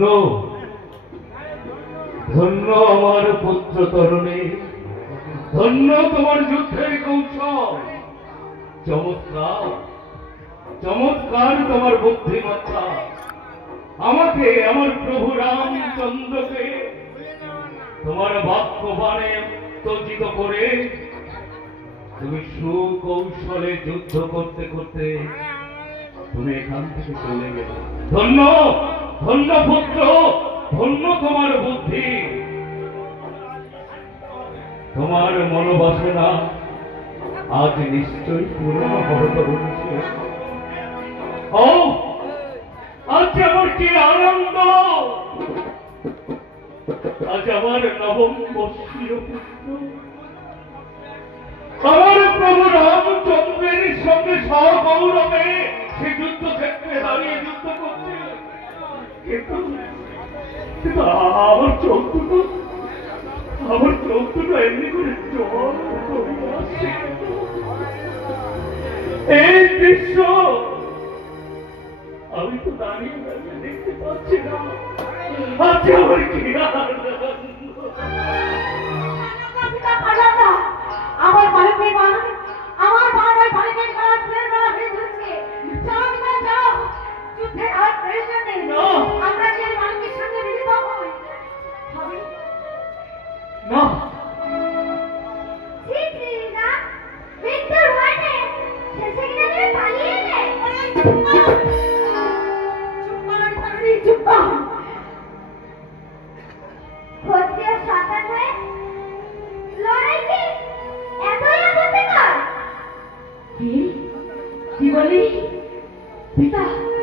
ধন্য ধন্য আমার পুত্র তরুণী, ধন্য তোমার যুদ্ধের কৌশল, চমৎকার চমৎকার তোমার বুদ্ধিমত্তা। আমাকে আমার প্রভু রামচন্দ্রকে তোমার বাক্যবাণে উত্তেজিত করে তুমি সুকৌশলে যুদ্ধ করতে করতে তুমি এখান থেকে চলে গেলে। ধন্য ধন্য পুত্র, ধন্য তোমার বুদ্ধি, তোমার মনোবাসনা আজ নিশ্চয়ই পূর্ণ হবে বলছি। ও আজ আমার কি আনন্দ! আজ আমার নবম বর্ষীয় পুত্র আমার প্রভু রামচন্দ্রের সঙ্গে সগৌরবে সে যুদ্ধক্ষেত্রে দাঁড়িয়ে যুদ্ধ করছে। কিন্তু আমার চোখ দুটো এমনি করে জল হয়ে আসছে। এই দৃশ্য আমি তো দাঁড়িয়ে দাঁড়িয়ে দেখতে পাচ্ছি না। আজ আমার কি আমার বালকের বানানে